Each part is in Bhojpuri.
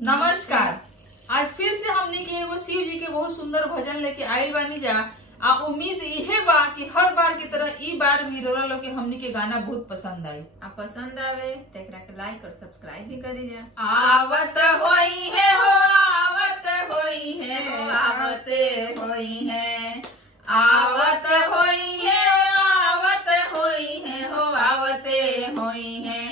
नमस्कार। आज फिर से हमने के एगो शिव जी के बहुत सुंदर भजन लेके आयल बानी जा। उम्मीद इहे बा कि हर बार की तरह ई बार भी रोरा लोग के हमनी के गाना बहुत पसंद आई। पसंद आवे तो एकरा के लाइक और सब्सक्राइब भी करी जा। आवत होई है हो, आवत होई है, आवते होई है, आवत होई है, आवत होई है हो, आवते होई है।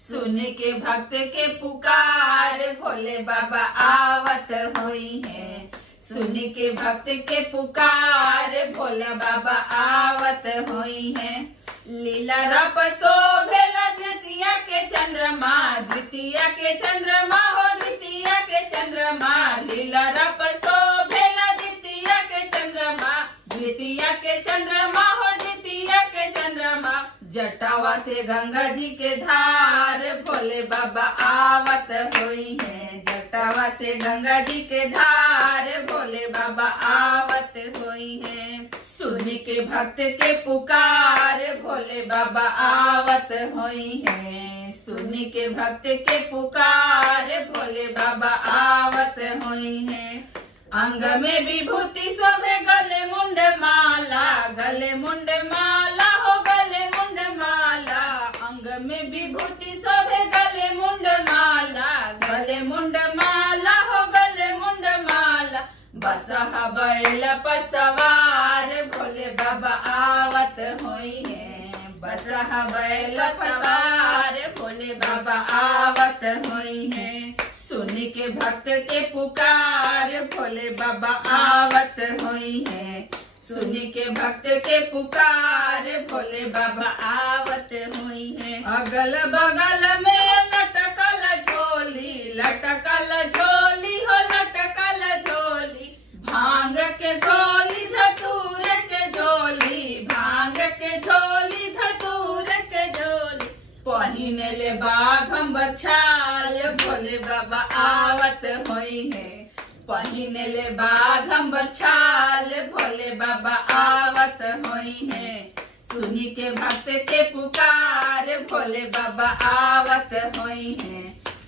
सुन के भक्त के पुकार भोले बाबा आवत होई है। सुन के भक्त के पुकार भोले बाबा आवत होई है। लीला रप शोभेला द्वितीया के चंद्रमा, द्वितीया के चंद्रमा हो, द्वितीया के चंद्रमा। लीला रप शोभेला द्वितीया के चंद्रमा, द्वितीया के चंद्रमा हो, द्वितीया के चंद्रमा। जटावा से गंगा जी के धार भोले बाबा आवत होई है। जटावा से गंगा जी के धार भोले बाबा आवत होई है। सुन के भक्त के पुकार भोले बाबा आवत होई है। सुन के भक्त के पुकार भोले बाबा आवत होई है। अंग में विभूति शोभे गले मुंड माला, गले मुंड माला हो, गले मुंड माला। अंग में विभूति शोभे गले मुंड माला, गले मुंड माला हो, गले मुंड माला। बसहा बैल पर सवार भोले बाबा आवत होई है। बसहा बैल पर सवार भोले बाबा आवत होई है। सुन के भक्त के पुकार भोले बाबा आवत होई है। सुन के भक्त के पुकार भोले बाबा आवत हुई है। अगल बगल में लटकल झोली, लटकल झोली हो, लटकल झोली। भांग के झोली, धतूर के झोली, भांग के झोली, धतूर के झोली। पहिने ले बाघम बछाल भोले बाबा आवत होई है। पहिने ले बाघम बछाल भोले बाबा आवत होई है। सुनी के भक्त के पुकार भोले बाबा आवत होई है।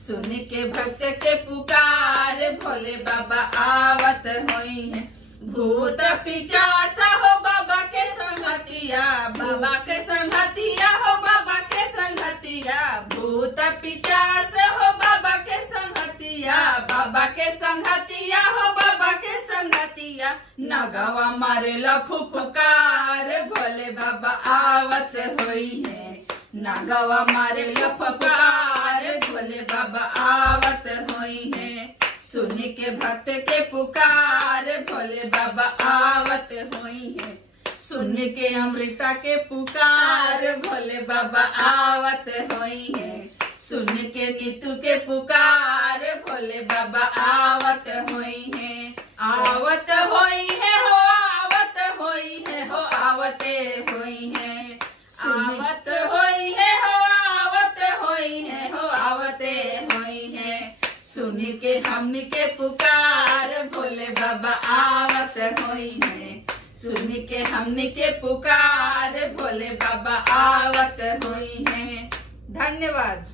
सुनी के भक्त के पुकार भोले बाबा आवत होई है। भूत पिचासा हो बाबा के संगतिया, बाबा के संगतिया हो, बाबा के संगतिया। भूत पिचास हो बाबा के संगतिया, बाबा के संगतिया हो, बाबा के संगतिया। नगवा मारे लफुफकार भोले बाबा आवत होई है। नगवा मारे लफुफकार भोले बाबा आवत होई है। सुन के भक्त के पुकार भोले बाबा आवत होई है। सुन के अमृता के पुकार भोले बाबा आवत होई है। सुन के नीतू के पुकार भोले बाबा आवत होई है। आवत होई है हो, आवत होई है हो, आवते होई है। आवत होई है हो, आवत होई है हो, आवते होई है। सुन के हमनी के पुकार भोले बाबा आवत होई है। सुन के हमनी के पुकार भोले बाबा आवत होई है। धन्यवाद।